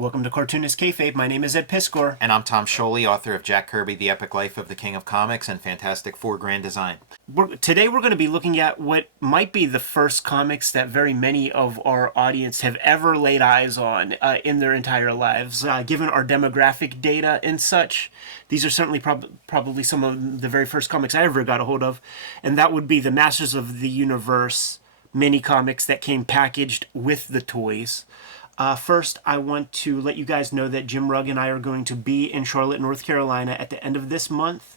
Welcome to Cartoonist Kayfabe. My name is Ed Piskor. And I'm Tom Scholey, author of Jack Kirby, The Epic Life of the King of Comics, and Fantastic Four Grand Design. Today we're going to be looking at what might be the first comics that very many of our audience have ever laid eyes on in their entire lives. Given our demographic data and such, these are certainly probably some of the very first comics I ever got a hold of, and that would be the Masters of the Universe mini comics that came packaged with the toys. First, I want to let you guys know that Jim Rugg and I are going to be in Charlotte, North Carolina at the end of this month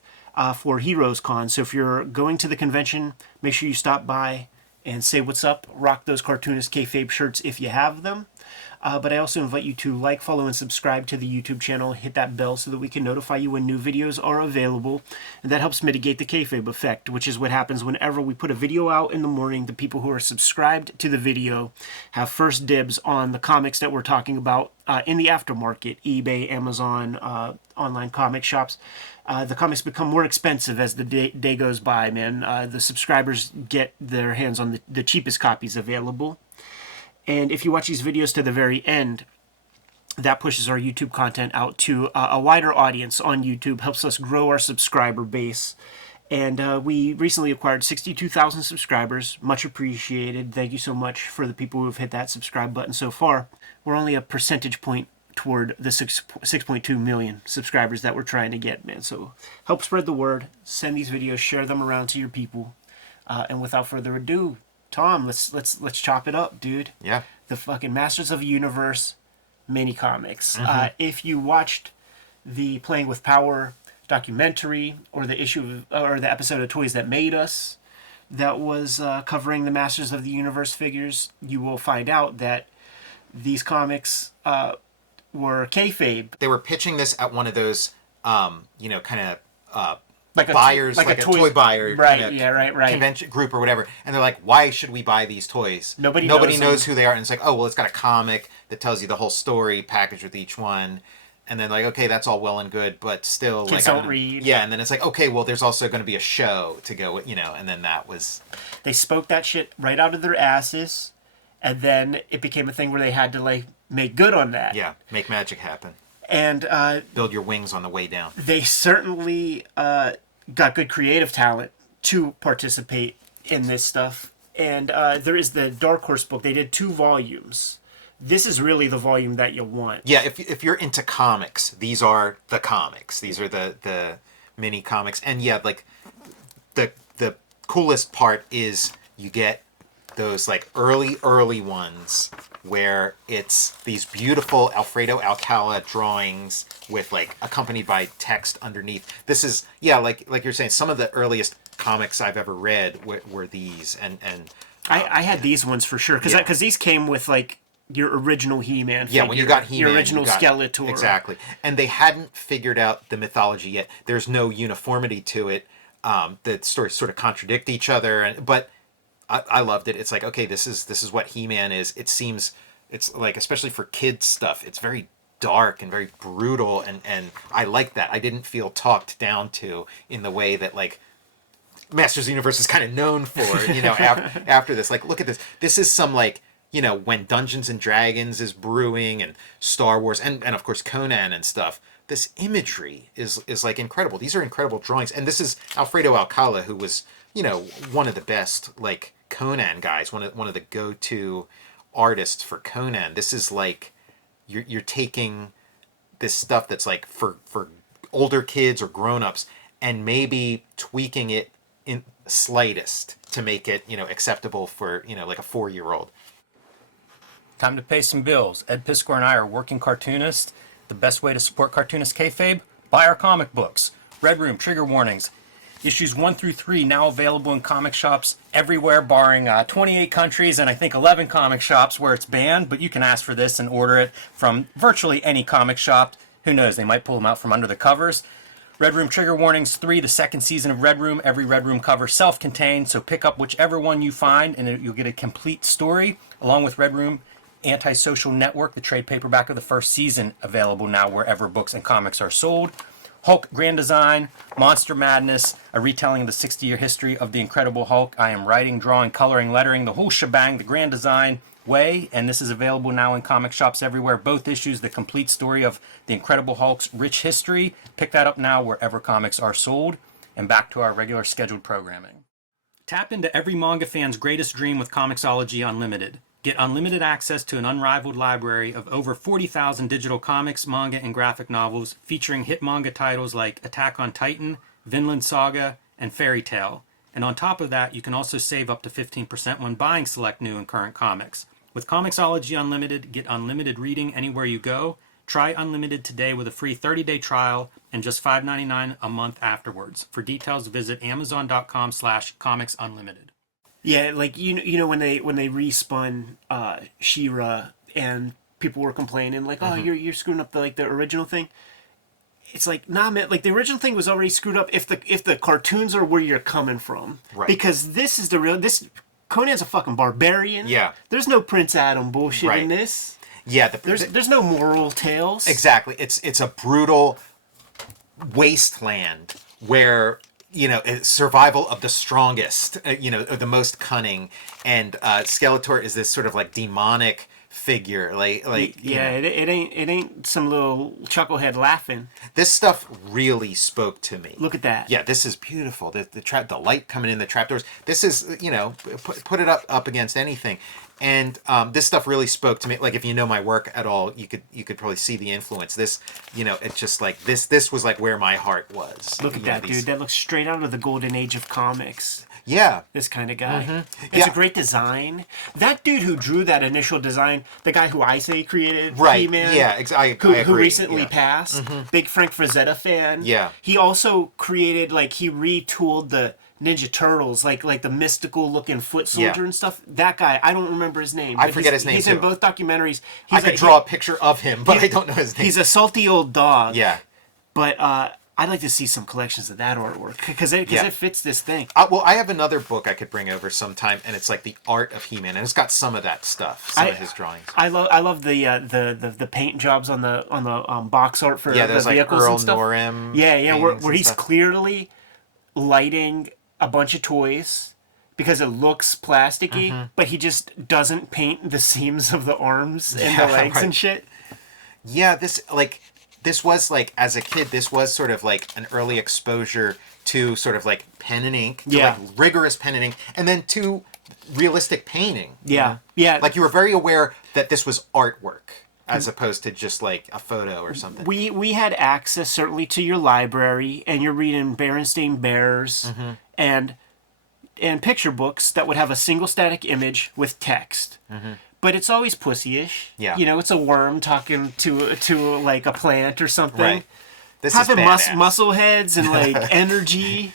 for Heroes Con. So if you're going to the convention, make sure you stop by and say what's up. Rock those Cartoonist Kayfabe shirts if you have them. But I also invite you to like, follow, and subscribe to the YouTube channel. Hit that bell so that we can notify you when new videos are available. And that helps mitigate the kayfabe effect, which is what happens whenever we put a video out in the morning. The people who are subscribed to the video have first dibs on the comics that we're talking about in the aftermarket, eBay, Amazon, online comic shops. The comics become more expensive as the day goes by, man. The subscribers get their hands on the cheapest copies available. And if you watch these videos to the very end, that pushes our YouTube content out to a wider audience on YouTube, helps us grow our subscriber base. And we recently acquired 62,000 subscribers. Much appreciated. Thank you so much for the people who have hit that subscribe button so far. We're only a percentage point toward the 6.2 million subscribers that we're trying to get, man. So help spread the word. Send these videos, share them around to your people. And without further ado, Tom, let's chop it up, dude. Yeah. The fucking Masters of the Universe mini comics. Mm-hmm. If you watched the Playing with Power documentary or the episode of Toys That Made Us that was covering the Masters of the Universe figures, you will find out that these comics were kayfabe. They were pitching this at one of those, kind of Like a buyers, like a toy buyer, right? kind of Right. convention group or whatever, and they're like, "Why should we buy these toys? Nobody knows who they are." And it's like, "Oh, well, it's got a comic that tells you the whole story packaged with each one." And then like, okay, that's all well and good, but still, kids don't read. Yeah, and then it's like, okay, well, there's also going to be a show to go with, and then that was. They spoke that shit right out of their asses, and then it became a thing where they had to like make good on that. Yeah, make magic happen. And build your wings on the way down. They certainly got good creative talent to participate in this stuff. And there is the Dark Horse book. They did 2 volumes. This is really the volume that you want. Yeah, if you're into comics, these are the comics. These are the mini comics. And yeah, like the coolest part is you get those like early ones where it's these beautiful Alfredo Alcala drawings with like accompanied by text underneath. This is like you're saying, some of the earliest comics I've ever read were these, and I had these ones for sure because these came with like your original He-Man figure, when you got He-Man, your original Skeletor, exactly, and they hadn't figured out the mythology yet. There's no uniformity to it. The stories sort of contradict each other, but I loved it. It's like, okay, this is what He-Man is. It's like, especially for kids stuff, it's very dark and very brutal, and I like that. I didn't feel talked down to in the way that like Masters of the Universe is kind of known for, after this. Like, look at this. This is some like, when Dungeons and Dragons is brewing and Star Wars and of course Conan and stuff. This imagery is like incredible. These are incredible drawings, and this is Alfredo Alcala, who was one of the best like Conan guys, one of the go-to artists for Conan. This is like you're taking this stuff that's like for older kids or grown-ups and maybe tweaking it in slightest to make it acceptable for like a 4-year-old. Time to pay some bills. Ed Piskor and I are working cartoonists. The best way to support Cartoonist Kayfabe? Buy our comic books. Red Room, Trigger Warnings. Issues 1 through 3 now available in comic shops everywhere, barring 28 countries and I think 11 comic shops where it's banned. But you can ask for this and order it from virtually any comic shop. Who knows? They might pull them out from under the covers. Red Room Trigger Warnings 3, the second season of Red Room. Every Red Room cover self-contained, so pick up whichever one you find and you'll get a complete story, along with Red Room Antisocial Network, the trade paperback of the first season, available now wherever books and comics are sold. Hulk Grand Design, Monster Madness, a retelling of the 60-year history of the Incredible Hulk. I am writing, drawing, coloring, lettering, the whole shebang, the Grand Design way, and this is available now in comic shops everywhere. Both issues, the complete story of the Incredible Hulk's rich history. Pick that up now wherever comics are sold. And back to our regular scheduled programming. Tap into every manga fan's greatest dream with Comixology Unlimited. Get unlimited access to an unrivaled library of over 40,000 digital comics, manga, and graphic novels featuring hit manga titles like Attack on Titan, Vinland Saga, and Fairy Tail. And on top of that, you can also save up to 15% when buying select new and current comics. With Comixology Unlimited, get unlimited reading anywhere you go. Try Unlimited today with a free 30-day trial and just $5.99 a month afterwards. For details, visit amazon.com/comicsunlimited. Yeah, like you know when they respun She-Ra and people were complaining like, oh, you're screwing up the original thing. It's like, nah, man. Like the original thing was already screwed up if the cartoons are where you're coming from, Right? Because this is this Conan's a fucking barbarian. Yeah. There's no Prince Adam bullshit Right. in this. Yeah, There's no moral tales. exactly. It's a brutal wasteland where it's survival of the strongest, or the most cunning, and Skeletor is this sort of like demonic figure, Yeah, it ain't some little chucklehead laughing. This stuff really spoke to me. Look at that. Yeah, this is beautiful. The light coming in the trapdoors. This is put it up against anything, and this stuff really spoke to me. Like if you know my work at all, you could probably see the influence. This it's just like this was like where my heart was. Look at that, dude. That looks straight out of the golden age of comics. Yeah. This kind of guy. It's Yeah. a great design. That dude who drew that initial design, the guy who I say created Right. He-Man, Yeah. I who agree. recently Yeah. passed, big Frank Frazetta fan. Yeah. He also created, he retooled the Ninja Turtles, like the mystical looking foot soldier Yeah. and stuff. That guy, I don't remember his name. I but forget his name, He's in too. both documentaries. I could draw a picture of him, but I don't know his name. He's a salty old dog. Yeah. But I'd like to see some collections of that artwork because it fits this thing. Well, I have another book I could bring over sometime, and it's like the art of He-Man, and it's got some of that stuff, some of his drawings. I love the paint jobs on the box art for the there's vehicles like Earl and stuff. Norem. Yeah, where paintings and he's stuff. clearly lighting a bunch of toys because it looks plasticky, but he just doesn't paint the seams of the arms and the legs right. and shit. Yeah, this was like, as a kid, this was sort of like an early exposure to sort of like pen and ink, to Yeah. like rigorous pen and ink, and then to realistic painting. Yeah, yeah. Like you were very aware that this was artwork as opposed to just like a photo or something. We had access certainly to your library, and you're reading Berenstain Bears and picture books that would have a single static image with text. But it's always pussyish. Yeah. It's a worm talking to like a plant or something. Right. This Having is badass. muscle heads and like energy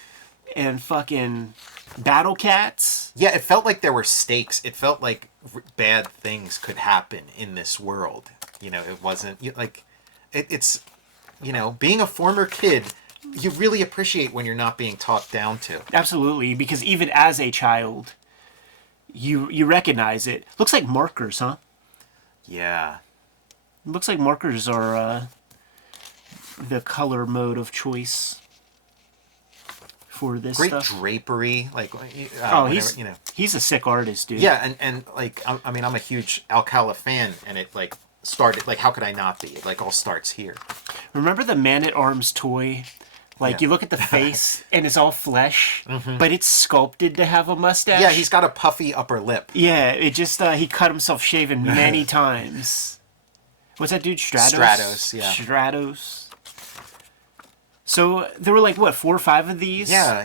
and fucking battle cats. Yeah, it felt like there were stakes. It felt like bad things could happen in this world. It wasn't like it's being a former kid, you really appreciate when you're not being talked down to. Absolutely, because even as a child, you recognize it. Looks like markers, huh? Yeah. Looks like markers are the color mode of choice for this Great stuff. drapery, like He's a sick artist, dude. Yeah, and like I mean, I'm a huge Alcala fan, and it like started like, how could I not be? It like all starts here. Remember the Man-at-Arms toy? Like, Yeah. you look at the face, and it's all flesh, but it's sculpted to have a mustache. Yeah, he's got a puffy upper lip. Yeah, it just, he cut himself shaving many times. What's that dude, Stratos? Stratos, yeah. Stratos. So, there were like, what, 4 or 5 of these? Yeah,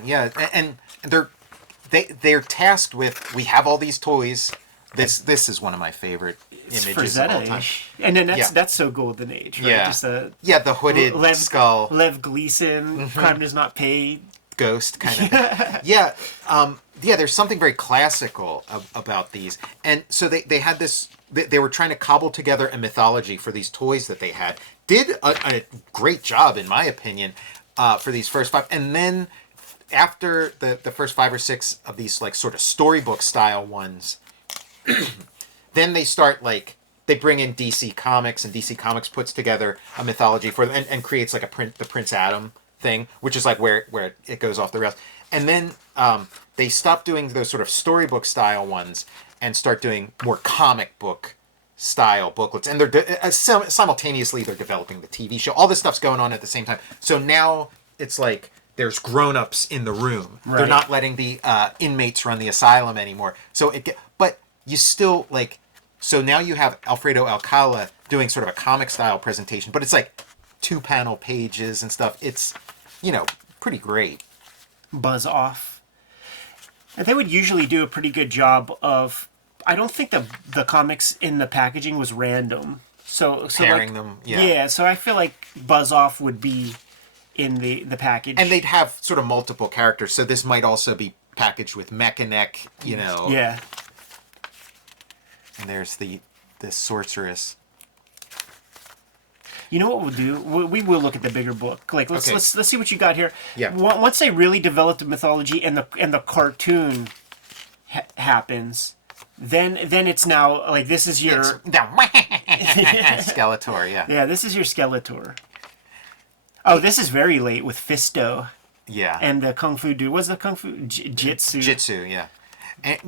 and they're tasked with, we have all these toys. This is one of my favorite images of all time. And then Yeah. that's so golden age, right? Yeah. Just a Yeah, the hooded skull Lev Gleason, crime does not pay. ghost kind of. Yeah, there's something very classical about these, and so they had this. They were trying to cobble together a mythology for these toys that they had. Did a great job, in my opinion, for these first 5, and then after the first 5 or 6 of these like sort of storybook style ones, then they start like they bring in DC Comics, and DC Comics puts together a mythology for them and creates like the Prince Adam thing, which is like where it goes off the rails. And then they stop doing those sort of storybook style ones and start doing more comic book style booklets. And they're simultaneously they're developing the TV show. All this stuff's going on at the same time. So now it's like there's grown-ups in the room. Right. They're not letting the inmates run the asylum anymore. So but you still like. So now you have Alfredo Alcala doing sort of a comic style presentation, but it's like 2-panel pages and stuff. It's, pretty great. Buzz off. And they would usually do a pretty good job of. I don't think the comics in the packaging was random. So Pairing them, yeah. Yeah, so I feel like Buzz Off would be in the package. And they'd have sort of multiple characters, so this might also be packaged with Mechaneck, Yeah. And there's the sorceress. You know what we'll do? We will look at the bigger book. Like let's see what you got here. Yeah. Once they really develop the mythology and the cartoon happens, then it's now like this is your Skeletor, yeah. Yeah, this is your Skeletor. Oh, this is very late with Fisto. Yeah. And the Kung Fu dude. What's the Kung Fu? Jitsu. Jitsu, yeah. And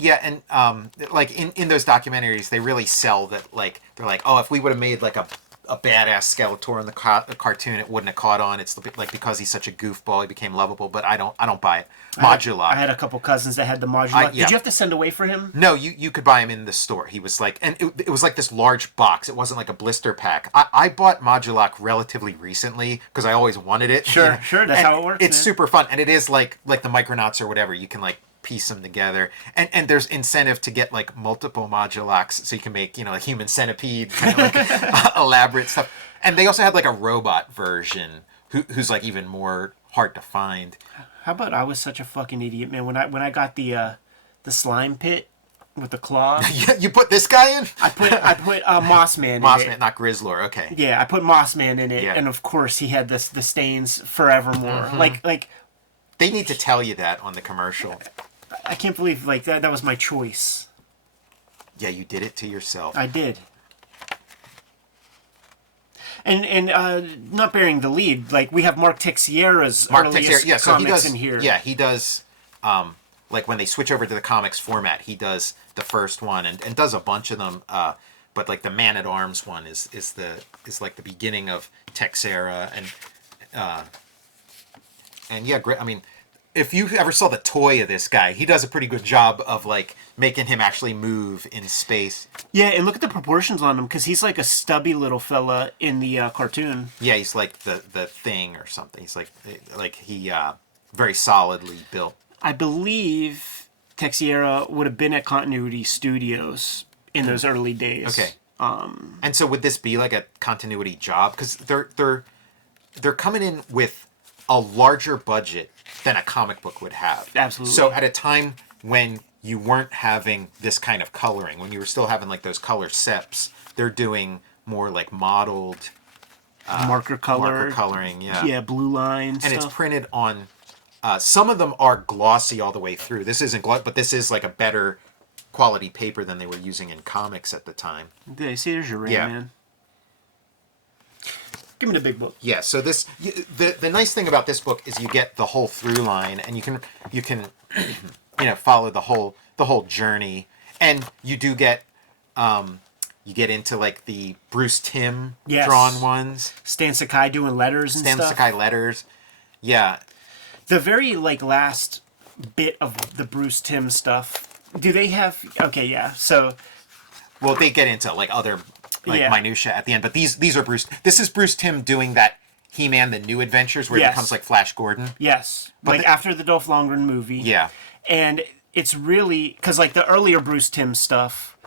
like in those documentaries, they really sell that, like, they're like, oh, if we would have made like a badass Skeletor in the cartoon, it wouldn't have caught on. It's like because he's such a goofball, he became lovable. But I don't buy it. Modulok. I had a couple cousins that had the Modulok. Yeah. Did you have to send away for him? No, you could buy him in the store. He was like, and it was like this large box. It wasn't like a blister pack. I bought Modulok relatively recently because I always wanted it. Sure. That's how it works. It's super fun, and it is like the Micronauts or whatever. You can like piece them together, and there's incentive to get like multiple Moduloks, so you can make a human centipede kind of like elaborate stuff. And they also had like a robot version who's like even more hard to find. How about I was such a fucking idiot, man? When I got the slime pit with the claw, You put this guy in? I put Mossman. Mossman, not Grizzlor. Okay. Yeah, I put Mossman in it, Yeah. and of course he had the stains forevermore. Mm-hmm. Like They need to tell you that on the commercial. I can't believe like that was my choice. Yeah, you did it to yourself. I did. And not bearing the lead, like we have Mark Texiera's earliest yeah, so comics he does, in here. Yeah, he does. Like when they switch over to the comics format, he does the first one and does a bunch of them. But like the Man at Arms one is like the beginning of Texiera and yeah, great. I mean, if you ever saw the toy of this guy, he does a pretty good job of like making him actually move in space. Yeah, and look at the proportions on him because he's like a stubby little fella in the cartoon. Yeah, he's like the Thing or something. He's like he very solidly built. I believe Texiera would have been at Continuity Studios in those early days. Okay. And so would this be like a continuity job? Because they're coming in with a larger budget than a comic book would have. Absolutely. So at a time when you weren't having this kind of coloring, when you were still having like those color seps, they're doing more like modeled Marker coloring, yeah. Yeah, blue lines. And it's printed on. Some of them are glossy all the way through. This isn't but this is like a better quality paper than they were using in comics at the time. They see there's your Rain Yeah. Man. Give me the big book. Yeah. So the nice thing about this book is you get the whole through line, and you can follow the whole journey, and you do get you get into like the Bruce Timm drawn ones. Stan Sakai doing letters and stuff. Stan Sakai letters. Yeah. The very like last bit of the Bruce Timm stuff. Do they have? Okay, yeah. So. Well, they get into like other minutia at the end, but these are Bruce. This is Bruce Timm doing that He-Man: The New Adventures where he becomes like Flash Gordon. Yes, but like after the Dolph Lundgren movie. Yeah. And it's really because like the earlier Bruce Timm stuff,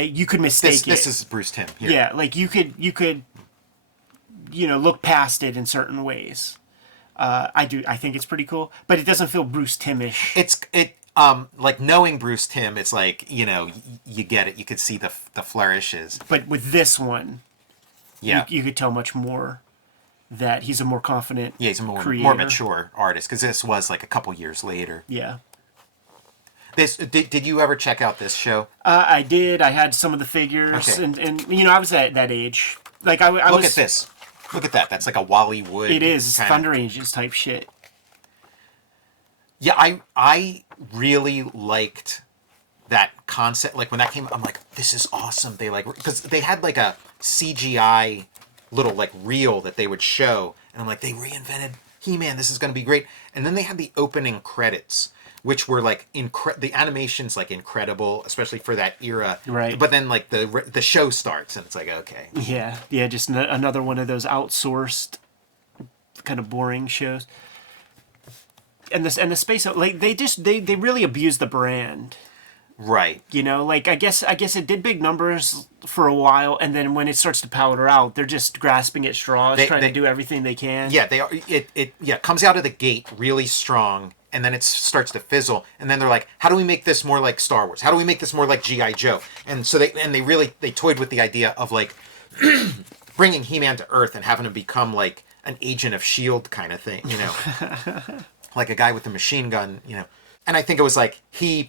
you could mistake it. This is Bruce Timm. Here. Yeah, like you could look past it in certain ways. I think it's pretty cool, but it doesn't feel Bruce Timmish. Like knowing Bruce Timm, it's like, you get it. You could see the flourishes. But with this one, yeah, you could tell much more that he's a more confident he's a more creator. mature artist, because this was like a couple years later. Yeah. This did you ever check out this show? I did. I had some of the figures, Okay. and you know, I was at that age. Like I Look was. at this. Look at that. That's like a Wally Wood. It is. It's kinda- Thunder Angels type shit. Yeah, I really liked that concept. Like when that came, I'm like, this is awesome. They like because they had like a CGI little like reel that they would show, and I'm like, they reinvented He-Man. This is going to be great. And then they had the opening credits, which were like the animation's like incredible, especially for that era. Right. But then like the show starts, and it's like, okay. Yeah, yeah, just another one of those outsourced, kind of boring shows. And the space, like they really abused the brand. Right. You know, like I guess it did big numbers for a while, and then when it starts to powder out, they're just grasping at straws, trying to do everything they can. Yeah, they are. It comes out of the gate really strong, and then it starts to fizzle, and then they're like, how do we make this more like Star Wars? How do we make this more like G.I. Joe? And so they really toyed with the idea of like bringing He-Man to Earth and having him become like an agent of S.H.I.E.L.D. kind of thing, you know, like a guy with a machine gun, you know. And I think it was like H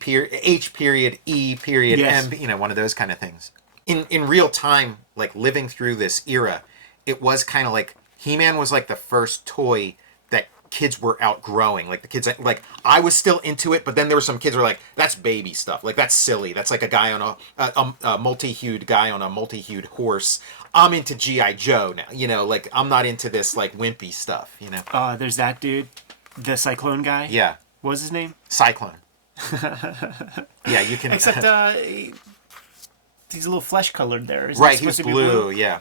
period E period Yes. M, you know, one of those kind of things. In real time, like living through this era, it was kind of like He-Man was like the first toy that kids were outgrowing. Like the kids, like I was still into it, but then there were some kids who were like, that's baby stuff. Like that's silly. That's like a guy on a multi-hued guy on a multi-hued horse. I'm into G.I. Joe now. You know, like I'm not into this like wimpy stuff, you know? There's that dude, the Cyclone guy. Yeah. What was his name? Cyclone. Yeah, you can. Except he's a little flesh colored there. Isn't Right, it he was supposed to be blue, yeah.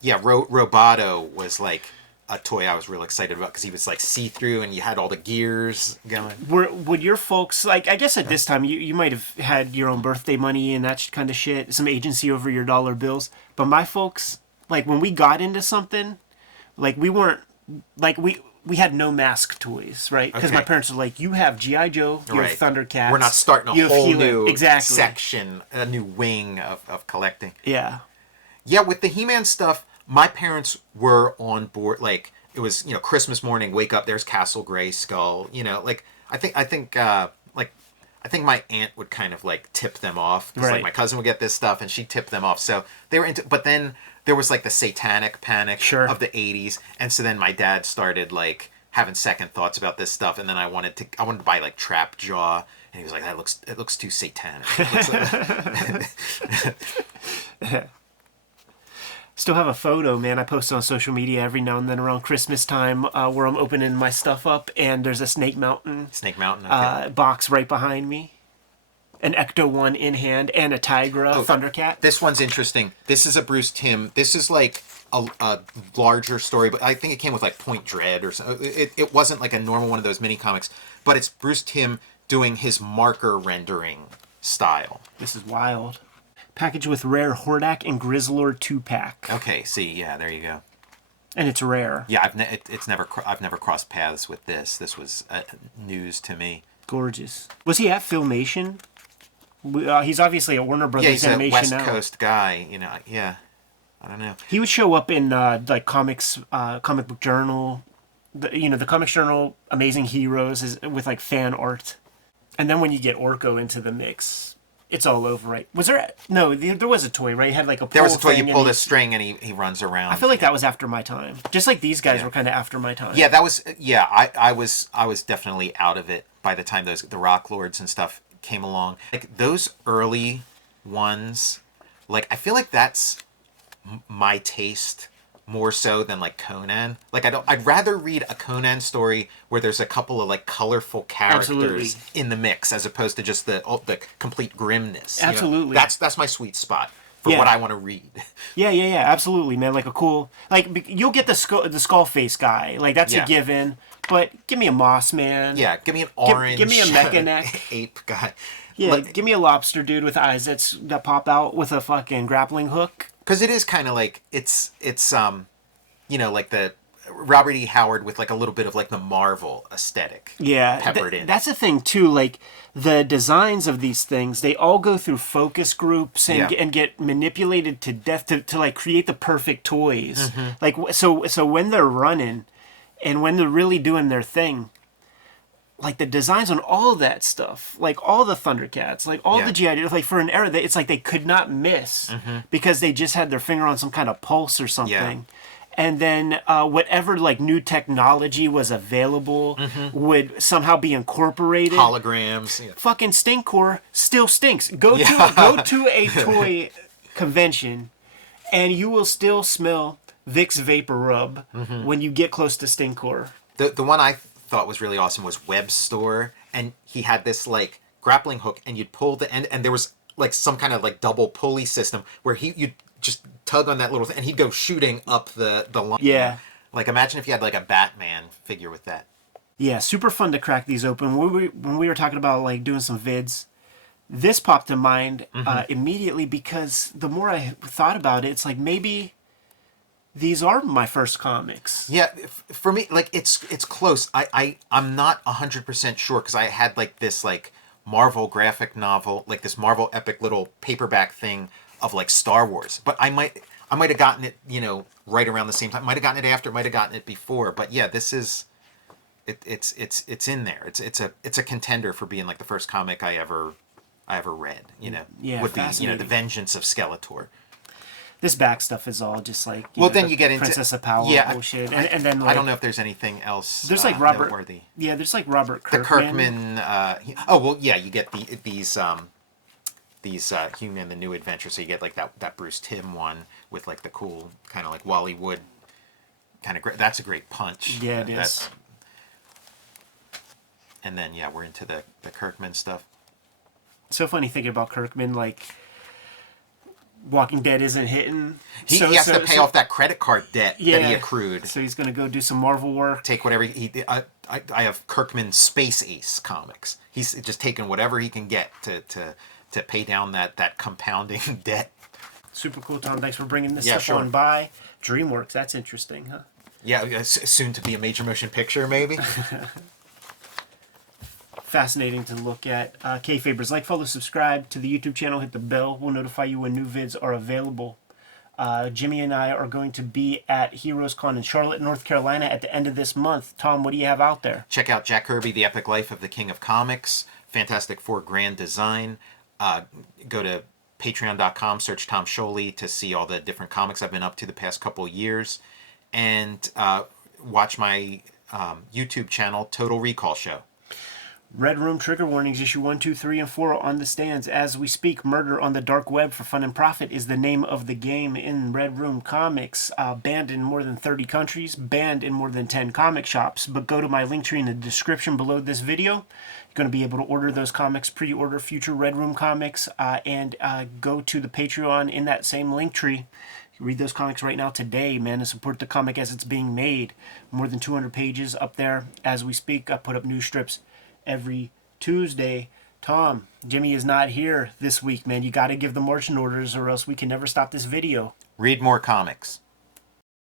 Yeah, Roboto was like a toy I was real excited about because he was like see-through and you had all the gears going. Would your folks, like, I guess at this time you might have had your own birthday money and that kind of shit, some agency over your dollar bills, but my folks, like, when we got into something, like, we weren't, like, we had no mask toys, right? Because my Okay. parents were like, you have G.I. Joe, you have Thundercats. We're not starting you a have whole He-Man. new exactly. section, a new wing of collecting. Yeah. Yeah, with the He-Man stuff, my parents were on board. Like it was, you know, Christmas morning, wake up, there's Castle Grayskull. You know, like I think my aunt would kind of like tip them off because Right. like my cousin would get this stuff and she'd tip them off. So they were into. But then there was like the satanic panic Sure. of the '80s, and so then my dad started like having second thoughts about this stuff, and then I wanted to buy like Trap Jaw. And he was like, it looks too satanic. Still have a photo, man. I post it on social media every now and then around Christmas time where I'm opening my stuff up and there's a Snake Mountain Snake Mountain. Okay. box right behind me. An Ecto-1 in hand and a Tigra Thundercat. This one's interesting. This is a Bruce Timm. This is like a larger story, but I think it came with like Point Dread or something. It wasn't like a normal one of those mini comics, but it's Bruce Timm doing his marker rendering style. This is wild. Packaged with rare Hordak and Grizzlord 2-pack. Okay, see, yeah, there you go. And it's rare. Yeah, I've never crossed paths with this. This was news to me. Gorgeous. Was he at Filmation? He's obviously at Warner Brothers Yeah, he's a Animation West now. Coast guy. You know, yeah. I don't know. He would show up in like comics, comic book journal, the Comics Journal, Amazing Heroes is with like fan art, and then when you get Orko into the mix, it's all over, right? Was there? No, there was a toy, right? He had like a There was a pull toy. thing You and pulled he- a string and he runs around. I feel like that was after my time. Just like these guys Yeah. were kind of after my time. Yeah, that was. Yeah, I was definitely out of it by the time the Rock Lords and stuff came along. Like those early ones, like I feel like that's my taste more so than like Conan. Like I'd rather read a Conan story where there's a couple of like colorful characters Absolutely. in the mix as opposed to just the complete grimness. you know? Absolutely. That's my sweet spot for Yeah. what I want to read. Yeah, absolutely, man. Like a cool, like you'll get the skull face guy, like that's Yeah. a given. But give me a Moss Man. Yeah, give me an orange. give me a mecha neck. ape guy. Yeah, Like- give me a lobster dude with eyes that pop out with a fucking grappling hook. Because it is kind of like it's you know, like the Robert E. Howard with like a little bit of like the Marvel aesthetic. Yeah, Peppered in. That's the thing too. Like the designs of these things, they all go through focus groups and Yeah. and get manipulated to death to like create the perfect toys. Mm-hmm. Like so when they're running, and when they're really doing their thing, like the designs on all of that stuff, like all the Thundercats, like all the GI, like for an era that it's like they could not miss because they just had their finger on some kind of pulse or something. And then whatever like new technology was available would somehow be incorporated. Holograms. Yeah. Fucking Stinkcore still stinks. Go to a toy convention, and you will still smell Vicks Vapor Rub when you get close to Stinkcore. The one I thought was really awesome was Webb's Store, and he had this like grappling hook, and you'd pull the end, and there was like some kind of like double pulley system where you'd just tug on that little thing, and he'd go shooting up the line. Yeah. Like imagine if you had like a Batman figure with that. Yeah, super fun to crack these open. When we were talking about like doing some vids, this popped to mind immediately because the more I thought about it, it's like maybe these are my first comics. Yeah, for me, like it's close. I'm not 100% sure because I had like this like Marvel graphic novel, like this Marvel epic little paperback thing of like Star Wars, but I might have gotten it, you know, right around the same time. Might have gotten it after, might have gotten it before. But yeah, this is it's in there. It's a contender for being like the first comic I ever read. You know, Yeah, would be, you know, fascinating. The Vengeance of Skeletor. This back stuff is all just like Then you get into Princess of Power bullshit, and then like, I don't know if there's anything else. There's like Robert. noteworthy. Yeah, there's like Robert The Kirkman. Kirkman. You get these Human the New Adventure. So you get like that Bruce Timm one with like the cool kind of like Wally Wood kind of. That's a great punch. Yeah, it is. And then we're into the Kirkman stuff. So funny thinking about Kirkman, like Walking Dead isn't hitting. He has to pay off that credit card debt that he accrued. So he's gonna go do some Marvel work. Take whatever I have Kirkman Space Ace comics. He's just taking whatever he can get to pay down that compounding debt. Super cool, Tom. Thanks for bringing this Yeah, stuff sure. on by. DreamWorks, that's interesting, huh? Yeah, soon to be a major motion picture, maybe. Fascinating to look at. Kayfabers, like, follow, subscribe to the YouTube channel, hit the bell. We'll notify you when new vids are available. Jimmy and I are going to be at Heroes Con in Charlotte, North Carolina at the end of this month. Tom, what do you have out there? Check out Jack Kirby, The Epic Life of the King of Comics. Fantastic Four Grand Design. Go to patreon.com, search Tom Scholey to see all the different comics I've been up to the past couple years. And watch my YouTube channel, Total Recall Show. Red Room Trigger Warnings, issue 1, 2, 3, and 4 are on the stands as we speak. Murder on the Dark Web for Fun and Profit is the name of the game in Red Room Comics. Banned in more than 30 countries, banned in more than 10 comic shops. But go to my link tree in the description below this video. You're going to be able to order those comics, pre-order future Red Room comics, and go to the Patreon in that same link tree. Read those comics right now today, man, and support the comic as it's being made. More than 200 pages up there as we speak. I put up new strips every Tuesday. Tom, Jimmy is not here this week, man. You got to give the marching orders or else we can never stop this video. Read more comics.